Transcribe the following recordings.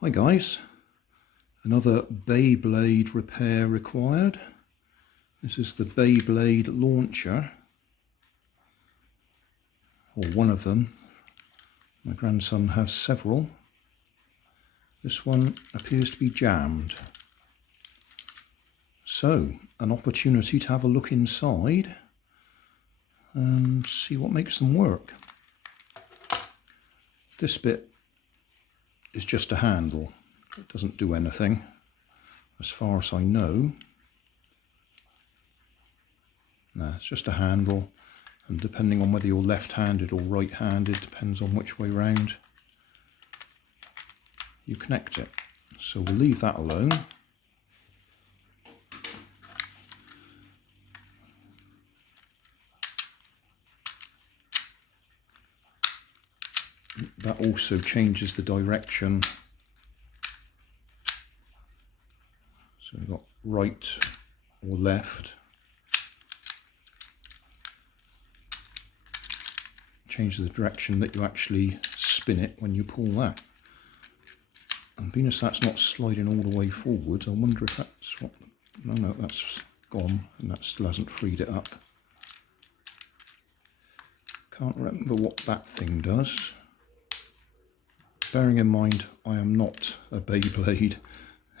Hi guys, another Beyblade repair required. This is the Beyblade launcher, or one of them. My grandson has several. This one appears to be jammed. So, an opportunity to have a look inside and see what makes them work. This bit is just a handle. It doesn't do anything as far as I know. No, it's just a handle, and depending on whether you're left-handed or right-handed, depends on which way round you connect it. So we'll leave that alone. That also changes the direction. So we've got right or left. Changes the direction that you actually spin it when you pull that. And being as that's not sliding all the way forwards, I wonder if that's what... No, that's gone, and that still hasn't freed it up. Can't remember what that thing does. Bearing in mind, I am not a Beyblade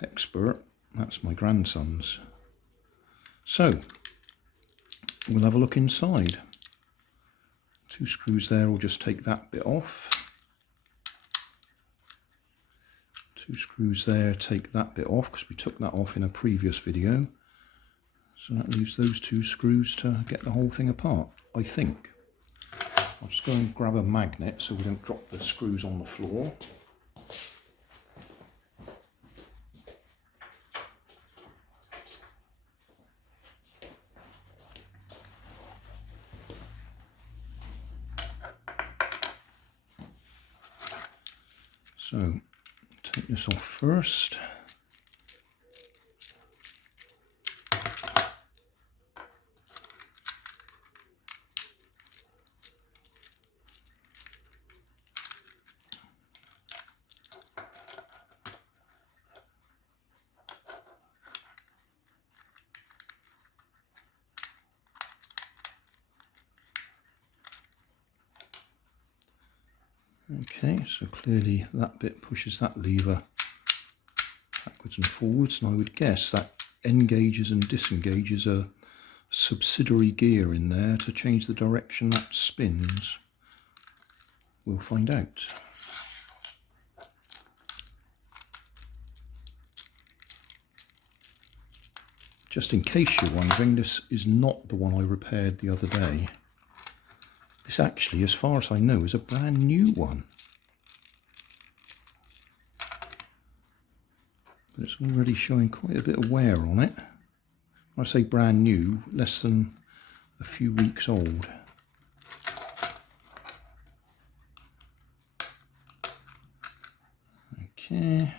expert. That's my grandson's. So, we'll have a look inside. 2 screws there, we'll just take that bit off. 2 screws there, take that bit off, because we took that off in a previous video. So that leaves those 2 screws to get the whole thing apart, I think. I'll just go and grab a magnet so we don't drop the screws on the floor. So, take this off first. Okay, so clearly that bit pushes that lever backwards and forwards, and I would guess that engages and disengages a subsidiary gear in there to change the direction that spins. We'll find out. Just in case you're wondering, this is not the one I repaired the other day. This actually, as far as I know, is a brand new one. But it's already showing quite a bit of wear on it. When I say brand new, less than a few weeks old. Okay.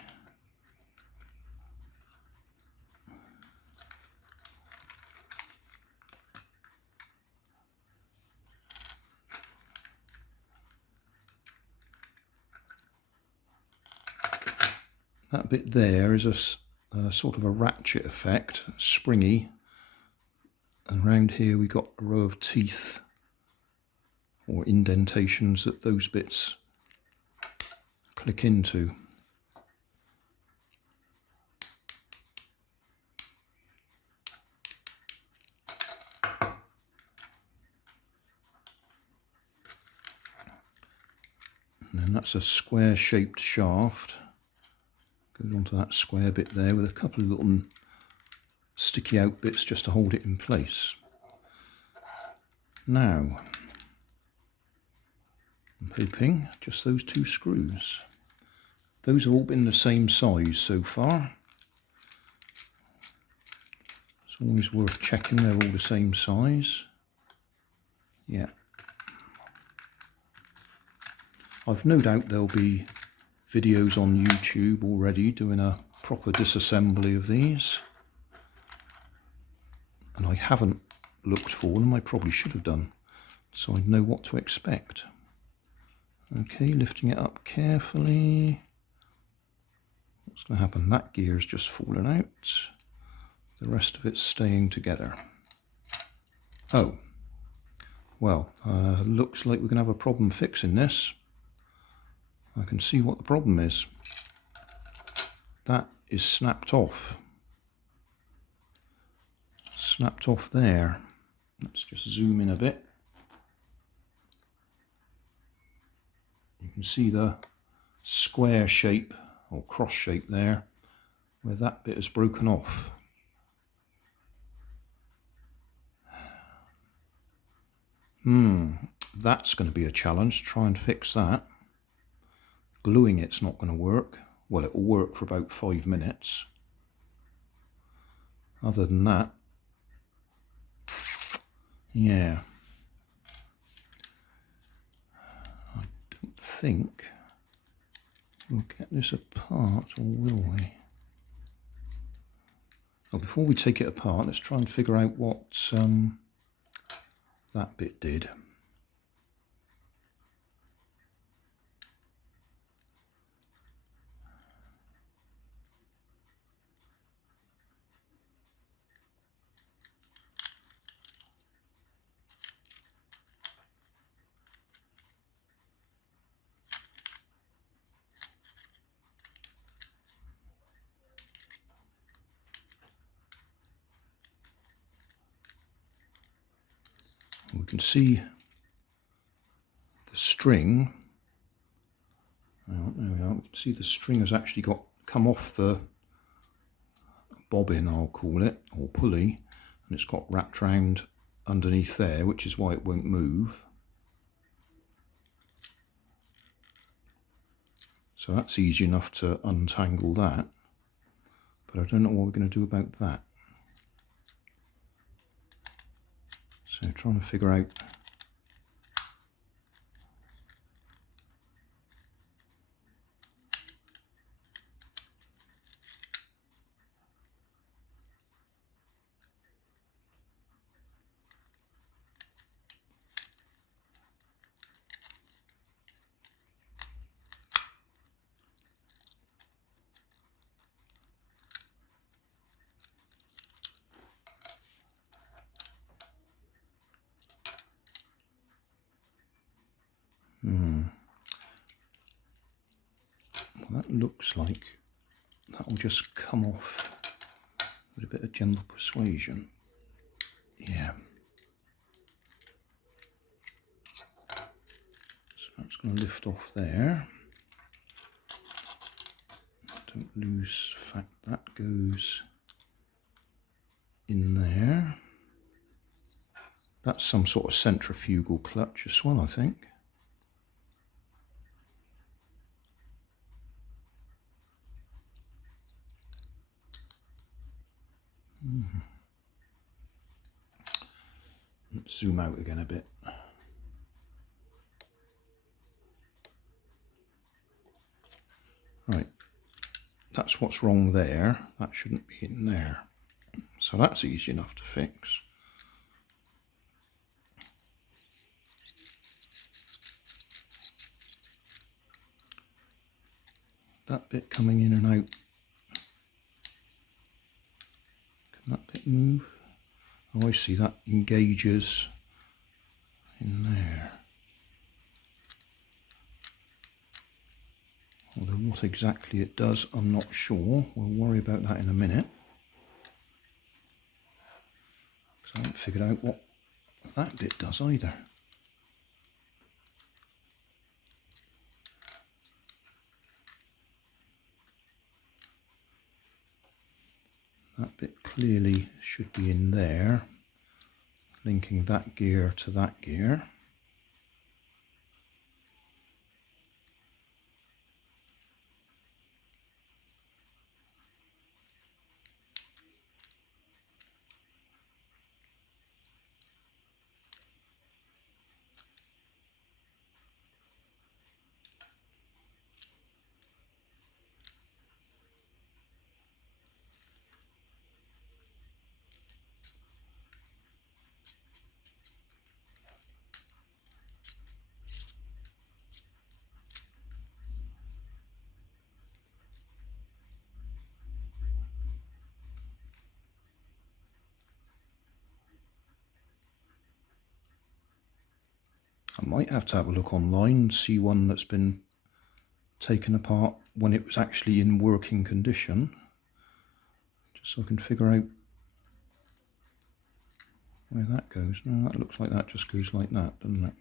That bit there is a sort of a ratchet effect, springy, and around here we got a row of teeth or indentations that those bits click into. And then that's a square shaped shaft. Goes onto that square bit there with a couple of little sticky out bits just to hold it in place. Now, I'm hoping just those 2 screws. Those have all been the same size so far. It's always worth checking they're all the same size. Yeah. I've no doubt there'll be videos on YouTube already doing a proper disassembly of these, and I haven't looked for them. I probably should have done, so I'd know what to expect. Okay, lifting it up carefully. what's going to happen? That gear's just fallen out. The rest of it's staying together. Oh, well, looks like we're going to have a problem fixing this. I can see what the problem is. That is snapped off. Snapped off there. Let's just zoom in a bit. You can see the square shape or cross shape there where that bit is broken off. That's going to be a challenge. Try and fix that. Gluing it's not going to work. Well, it will work for about 5 minutes. Other than that, yeah, I don't think we'll get this apart, or will we? Well, before we take it apart, let's try and figure out what that bit did. We can see the string. Well, there we are. We can see the string has actually come off the bobbin, I'll call it, or pulley, and it's got wrapped around underneath there, which is why it won't move. So that's easy enough to untangle that, but I don't know what we're going to do about that. So trying to figure out well, that looks like that will just come off with a bit of gentle persuasion. Yeah. So that's going to lift off there. Don't lose the fact that goes in there. That's some sort of centrifugal clutch as well, I think. Let's zoom out again a bit. Right, that's what's wrong there. That shouldn't be in there. So that's easy enough to fix. That bit coming in and out. Can that bit move? Oh, I see, that engages in there. Although what exactly it does, I'm not sure. We'll worry about that in a minute. Because I haven't figured out what that bit does either. That bit clearly should be in there, linking that gear to that gear. I might have to have a look online and see one that's been taken apart when it was actually in working condition, just so I can figure out where that goes. No, that looks like that just goes like that, doesn't it?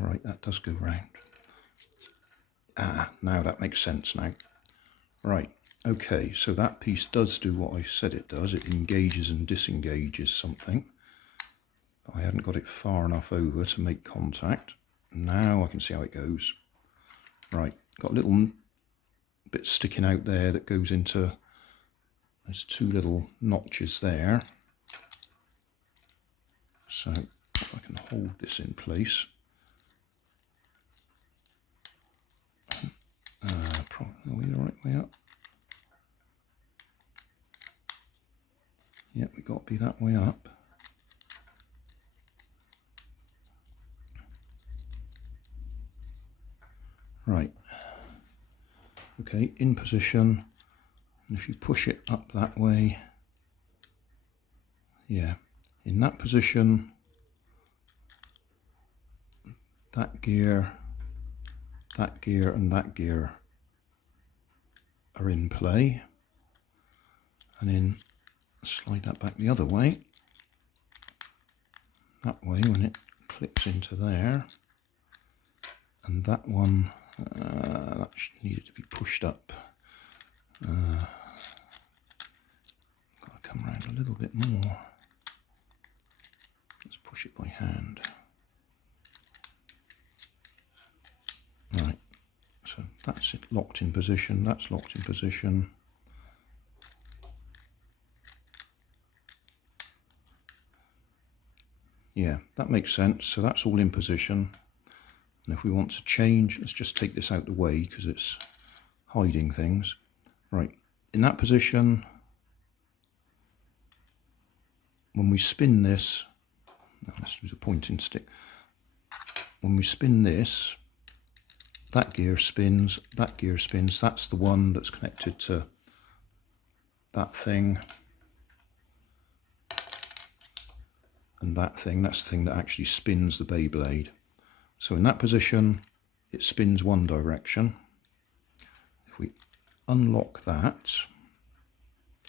Right, that does go round. Ah, now that makes sense now. Right, okay, so that piece does do what I said it does. It engages and disengages something. I hadn't got it far enough over to make contact. Now I can see how it goes. Right, got a little bit sticking out there that goes into, there's two little notches there. So if I can hold this in place. Are we the right way up? Yep, we've got to be that way up. Right. Okay, in position. And if you push it up that way, yeah, in that position, that gear, and that gear are in play. And then slide that back the other way. That way, when it clicks into there, and that one, that needed to be pushed up. Got to come around a little bit more. Let's push it by hand. Right, so that's it locked in position, that's locked in position. Yeah, that makes sense. So that's all in position. And if we want to change, let's just take this out the way because it's hiding things. Right, in that position, when we spin this, let's use a pointing stick. When we spin this, that gear spins, that's the one that's connected to that thing. And that thing, that's the thing that actually spins the Beyblade. So in that position, it spins one direction. If we unlock that,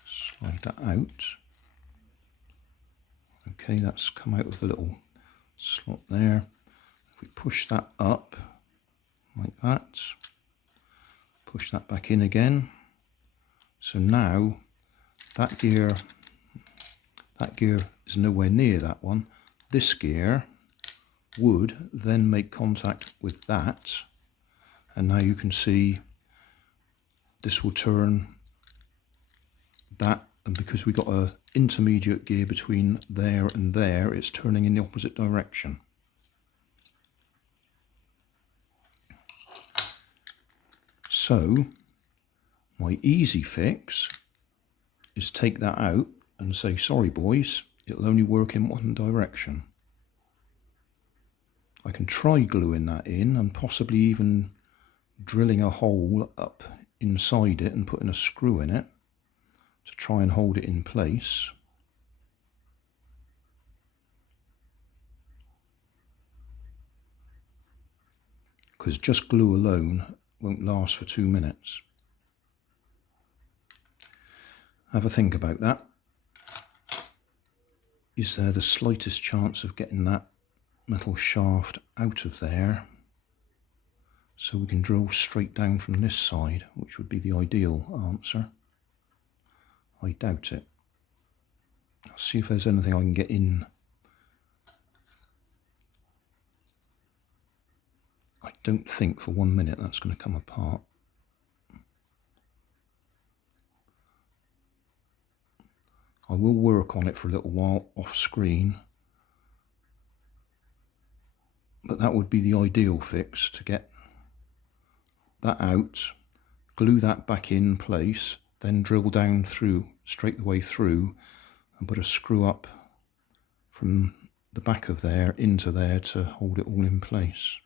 slide that out. Okay, that's come out of the little slot there. If we push that up, like that, push that back in again. So now that gear is nowhere near that one. This gear would then make contact with that, and now you can see this will turn that, and because we got an intermediate gear between there and there, it's turning in the opposite direction. So my easy fix is take that out and say, sorry boys, it'll only work in one direction. I can try gluing that in and possibly even drilling a hole up inside it and putting a screw in it to try and hold it in place. Because just glue alone won't last for 2 minutes. Have a think about that. Is there the slightest chance of getting that metal shaft out of there so we can drill straight down from this side, which would be the ideal answer? I doubt it. I'll see if there's anything I can get in. I don't think for 1 minute that's going to come apart. I will work on it for a little while off screen, but that would be the ideal fix, to get that out, glue that back in place, then drill down through, straight the way through, and put a screw up from the back of there into there to hold it all in place.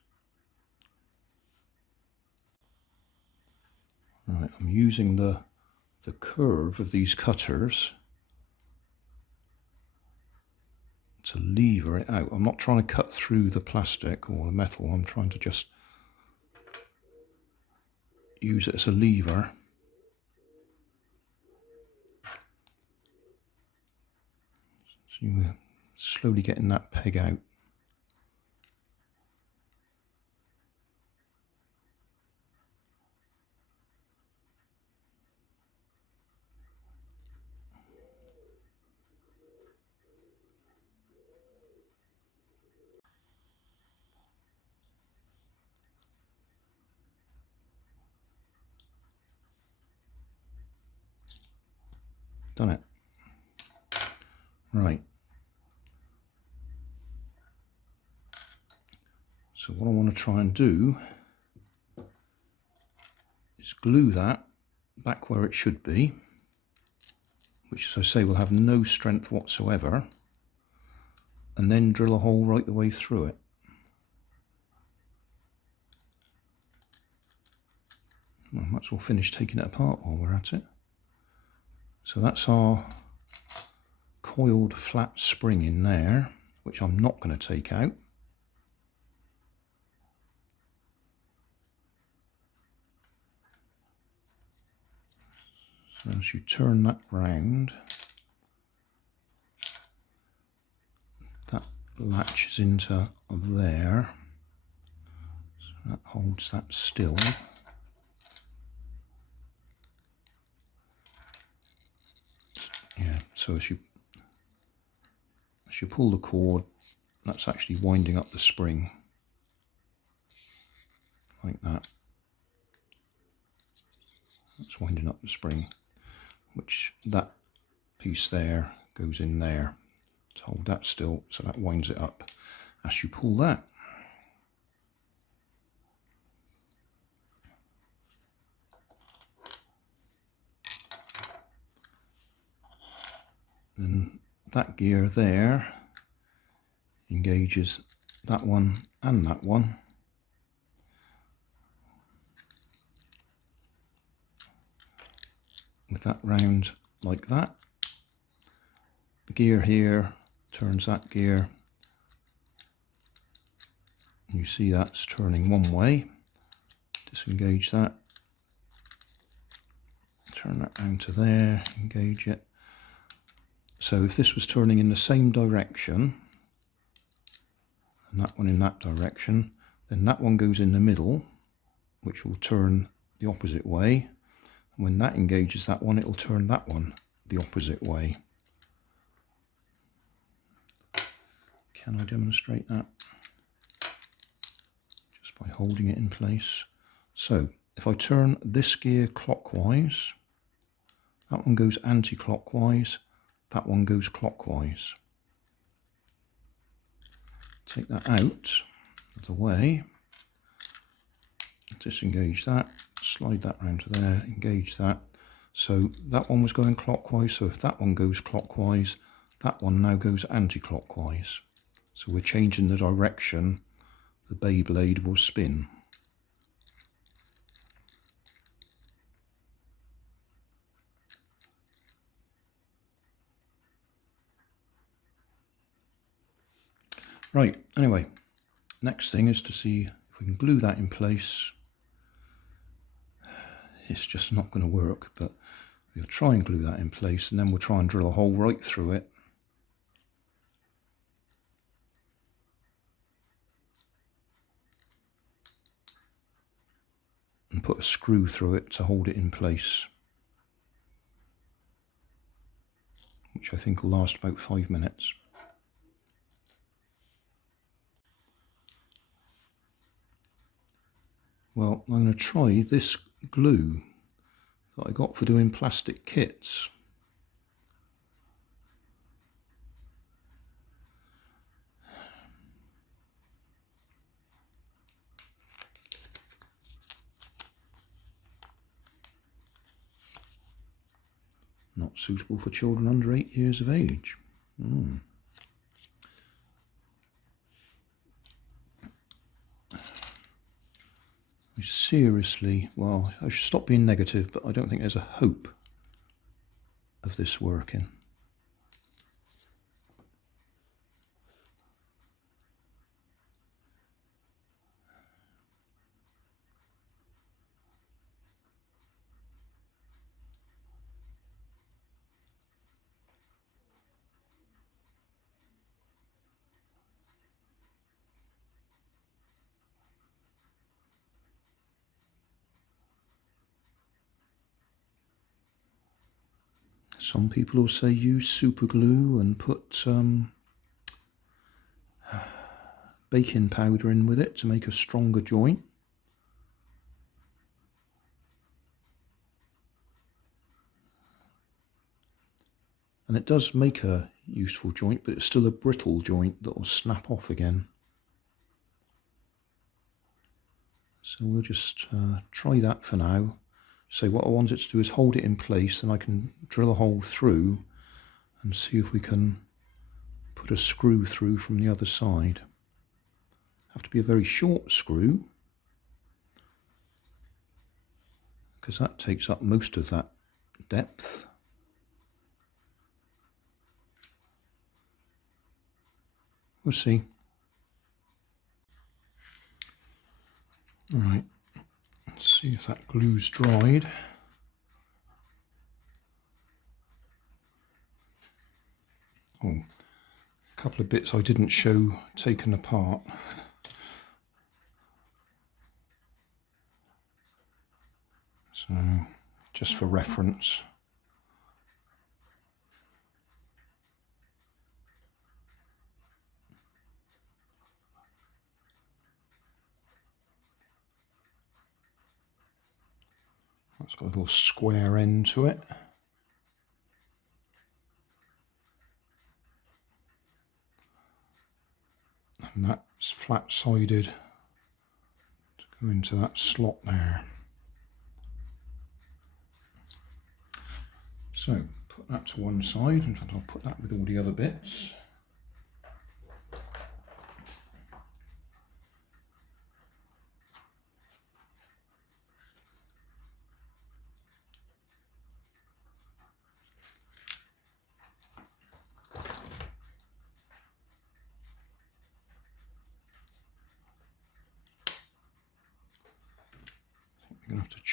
Right, I'm using the curve of these cutters to lever it out. I'm not trying to cut through the plastic or the metal, I'm trying to just use it as a lever. So you're slowly getting that peg out. Done it. Right. So what I want to try and do is glue that back where it should be, which, as I say, will have no strength whatsoever, and then drill a hole right the way through it. Well, I might as well finish taking it apart while we're at it. So that's our coiled flat spring in there, which I'm not going to take out. So as you turn that round, that latches into there, so that holds that still. Yeah, so as you pull the cord, that's actually winding up the spring, like that. That's winding up the spring, which that piece there goes in there to hold that still, so that winds it up as you pull that. And that gear there engages that one and that one. With that round like that. The gear here turns that gear. You see that's turning one way. Disengage that. Turn that round to there, engage it. So if this was turning in the same direction, and that one in that direction, then that one goes in the middle, which will turn the opposite way. And when that engages that one, it'll turn that one the opposite way. Can I demonstrate that? Just by holding it in place. So if I turn this gear clockwise, that one goes anti-clockwise, that one goes clockwise. Take that out of the way, disengage that, slide that round to there, engage that. So that one was going clockwise, so if that one goes clockwise, that one now goes anti-clockwise. So we're changing the direction the Beyblade will spin. Right, anyway, next thing is to see if we can glue that in place. It's just not going to work, but we'll try and glue that in place, and then we'll try and drill a hole right through it. And put a screw through it to hold it in place, which I think will last about 5 minutes. Well, I'm going to try this glue that I got for doing plastic kits. Not suitable for children under 8 years of age. Seriously, well, I should stop being negative, but I don't think there's a hope of this working. Some people will say use super glue and put baking powder in with it to make a stronger joint. And it does make a useful joint, but it's still a brittle joint that will snap off again. So we'll just try that for now. So what I want it to do is hold it in place, then I can drill a hole through and see if we can put a screw through from the other side. Have to be a very short screw, because that takes up most of that depth. We'll see. All right, let's see if that glue's dried. Oh, a couple of bits I didn't show taken apart. So, just for reference. That's got a little square end to it. And that's flat-sided to go into that slot there. So, put that to one side. In fact, I'll put that with all the other bits. We're going to have to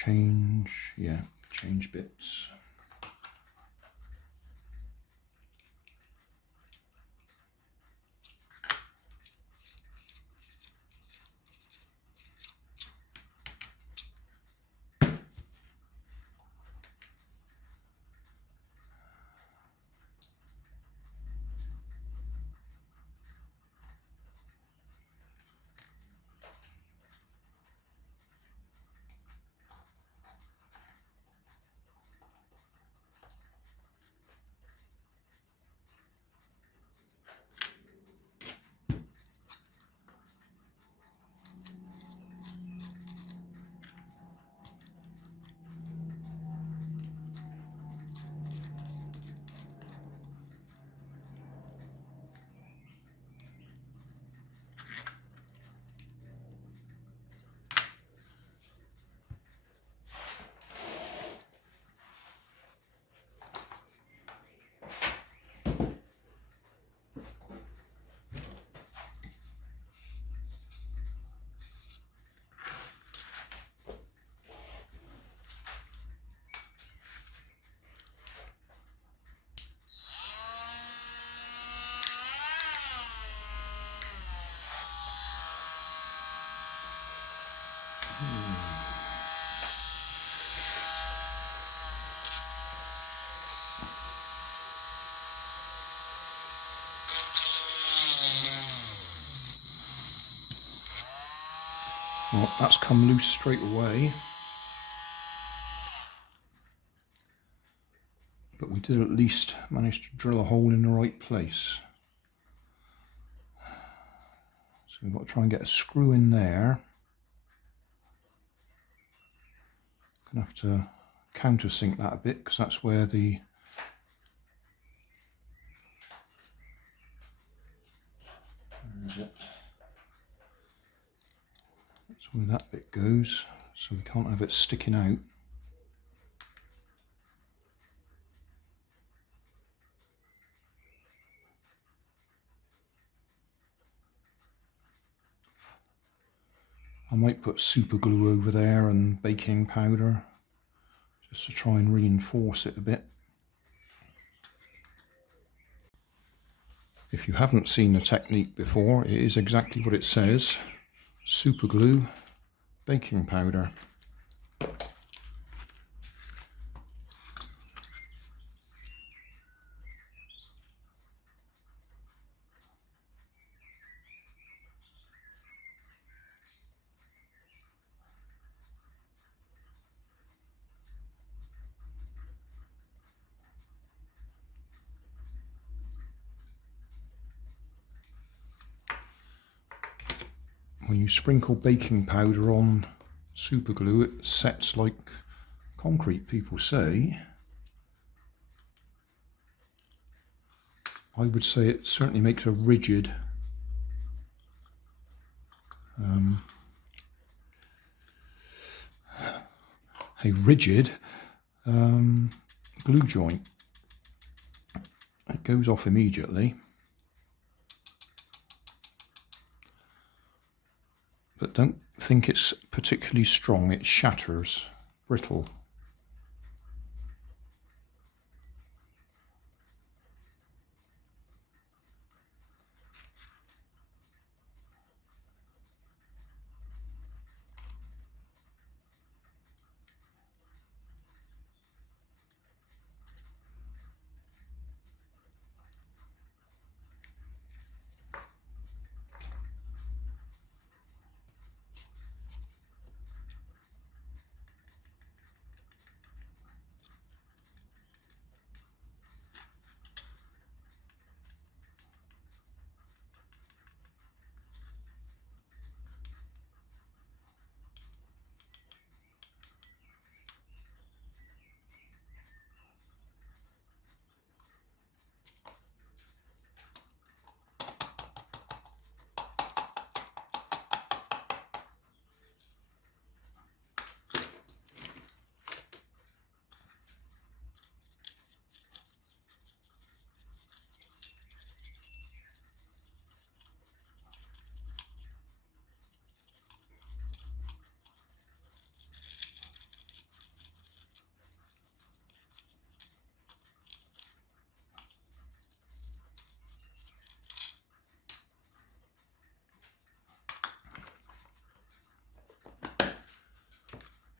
change bits. Well, that's come loose straight away. But we did at least manage to drill a hole in the right place. So we've got to try and get a screw in there. Gonna have to countersink that a bit, because that's where the where that bit goes, so we can't have it sticking out. I might put super glue over there and baking powder just to try and reinforce it a bit. If you haven't seen the technique before, it is exactly what it says: super glue, baking powder. When you sprinkle baking powder on super glue, it sets like concrete, people say. I would say it certainly makes a rigid glue joint. It goes off immediately, but don't think it's particularly strong. It shatters, brittle.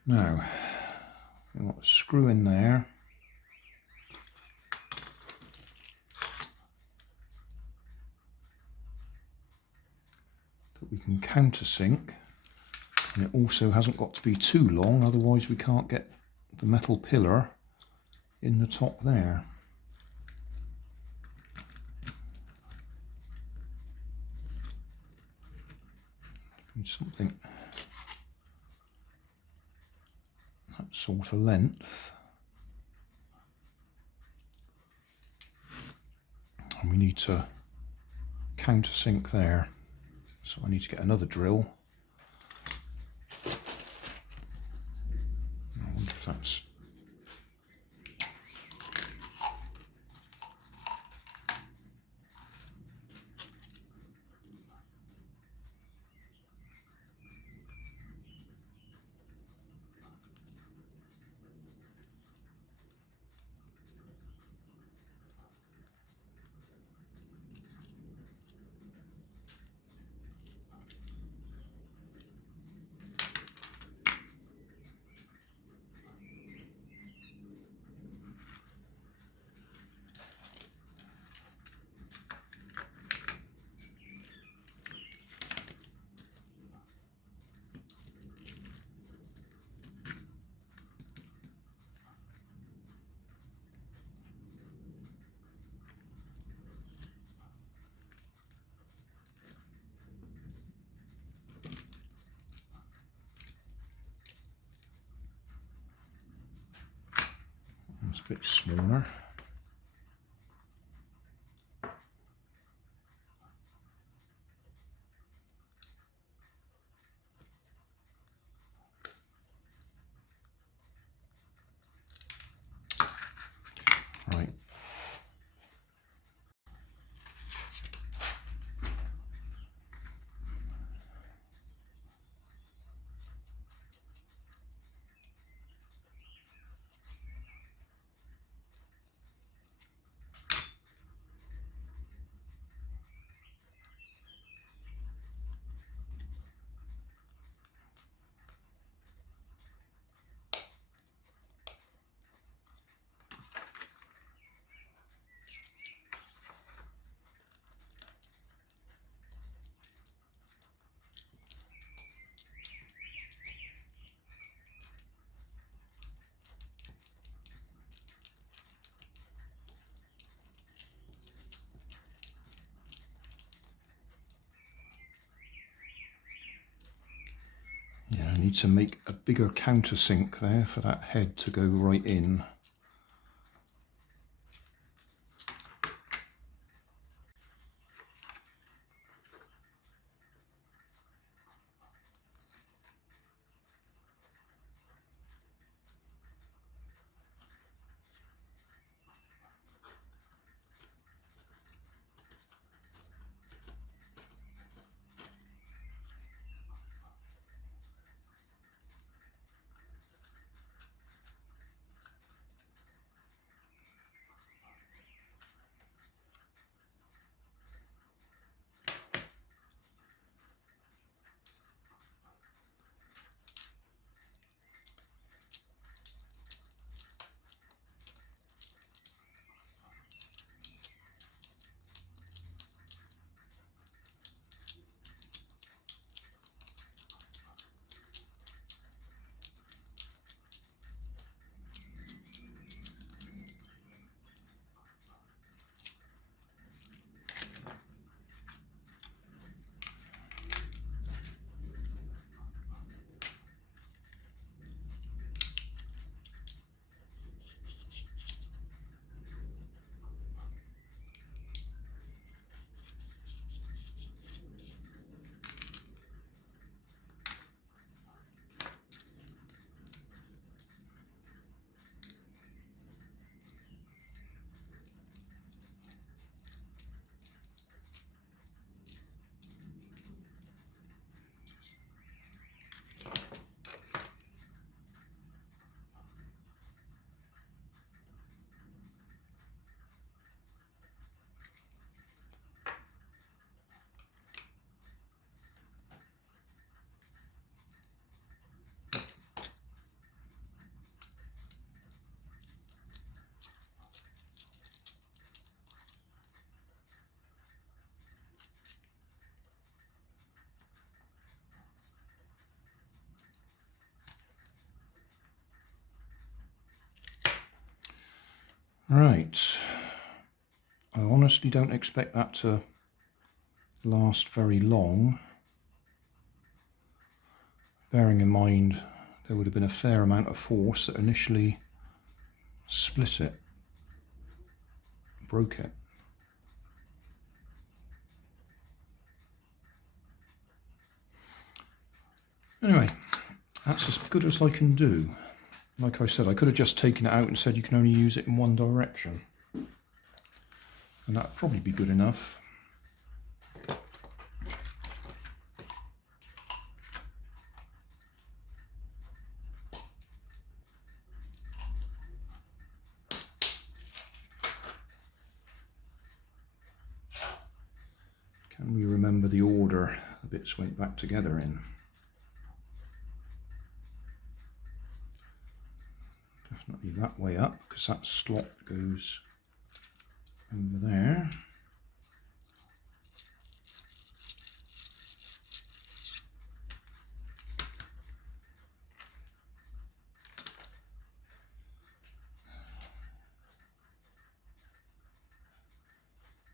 Now, we want to screw in there. That we can countersink, and it also hasn't got to be too long, otherwise we can't get the metal pillar in the top there. Need something that sort of length, and we need to countersink there, so I need to get another drill. I wonder if that's a bit smaller. need to make a bigger countersink there for that head to go right in. Right, I honestly don't expect that to last very long, bearing in mind there would have been a fair amount of force that initially split it, broke it. Anyway, that's as good as I can do. Like I said, I could have just taken it out and said you can only use it in one direction. And that'd probably be good enough. Can we remember the order the bits went back together in? Definitely that way up, because that slot goes over there.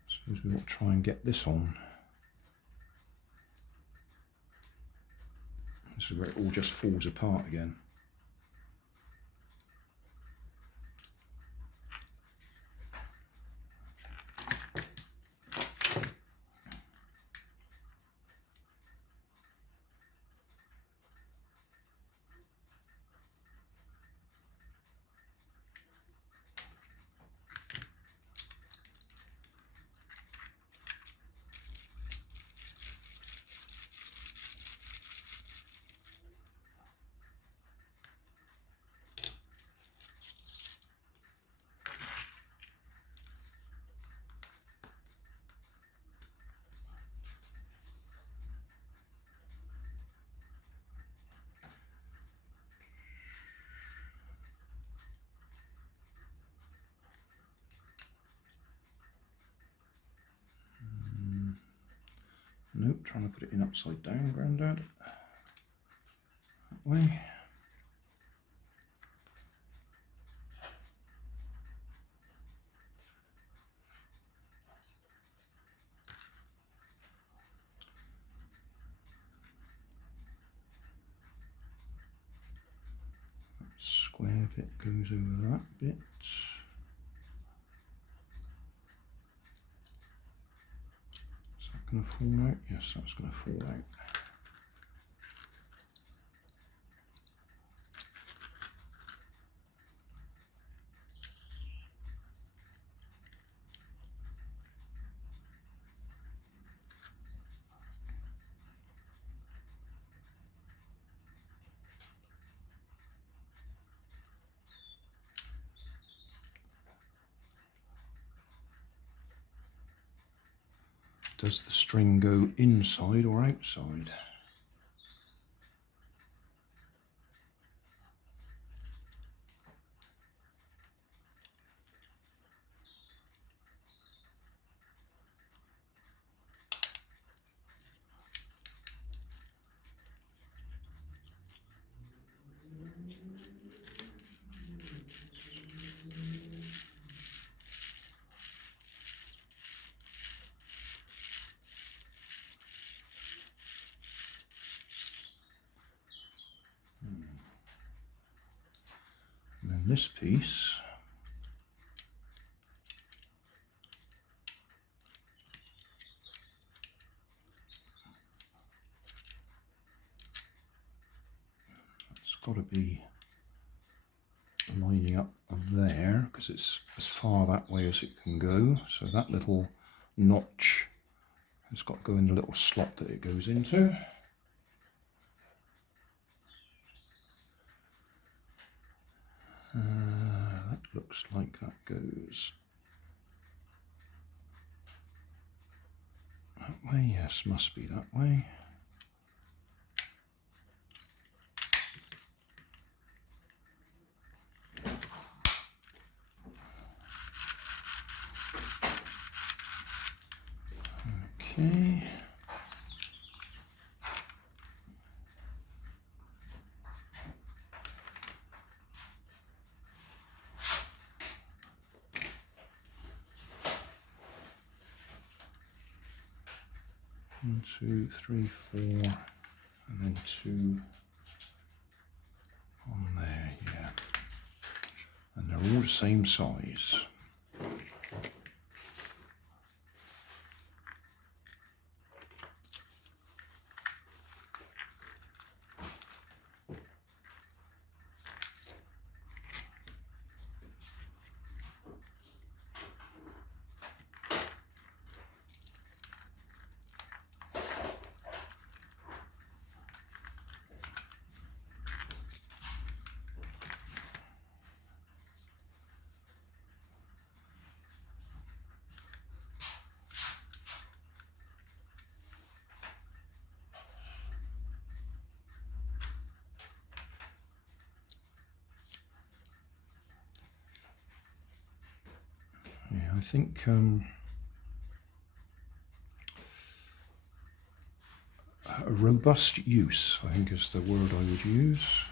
Suppose we ought to try and get this on. This is where it all just falls apart again. Nope, trying to put it in upside down, Grandad. That way. square bit goes over that bit. Is that going to fall out? Yes, that's going to fall out. Does the string go inside or outside? And then this piece, it's got to be lining up there because it's as far that way as it can go. So that little notch has got to go in the little slot that it goes into. That looks like that goes that way. Yes, must be that way. Okay. One, two, three, four, and then two on there, yeah. And they're all the same size. Yeah, I think a robust use, I think, is the word I would use.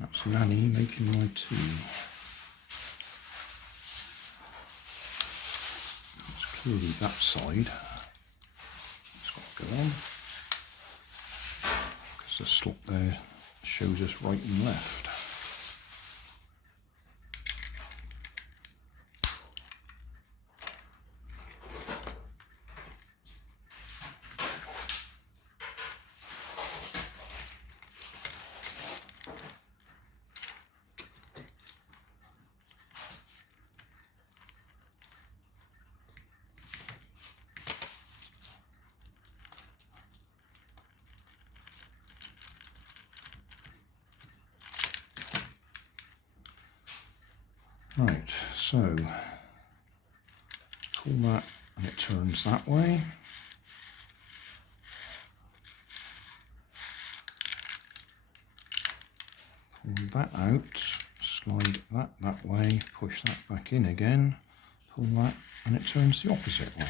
That's Nanny making my tea. It's clearly that side. It's got to go on. Because the slot there shows us right and left. Right, so pull that and it turns that way. Pull that out, slide that way, push that back in again, pull that, and it turns the opposite way.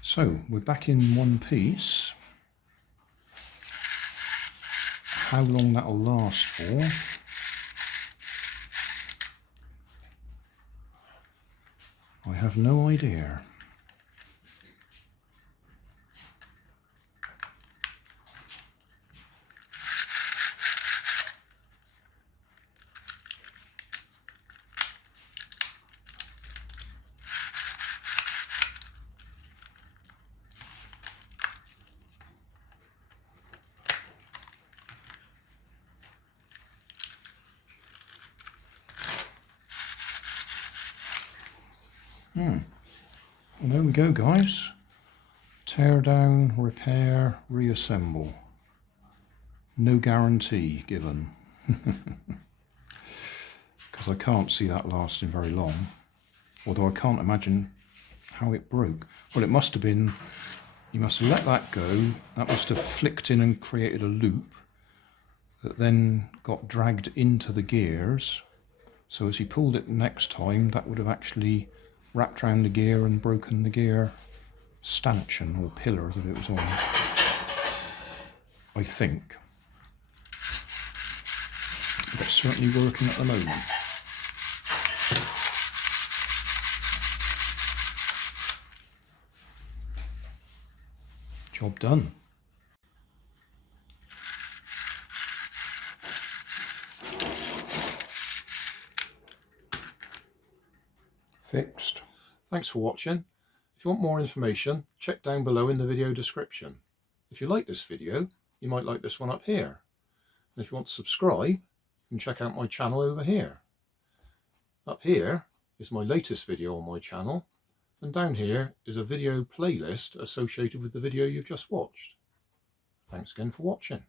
So we're back in one piece. How long that'll last for, I have no idea. Well, there we go, guys. Tear down, repair, reassemble. No guarantee given. Because I can't see that lasting very long. Although I can't imagine how it broke. Well, it must have been, you must have let that go. That must have flicked in and created a loop that then got dragged into the gears. So as he pulled it next time, that would have actually wrapped around the gear and broken the gear stanchion or pillar that it was on, I think. But it's certainly working at the moment. Job done. Fixed. Thanks for watching. If you want more information, check down below in the video description. If you like this video, you might like this one up here. And if you want to subscribe, you can check out my channel over here. Up here is my latest video on my channel, and down here is a video playlist associated with the video you've just watched. Thanks again for watching.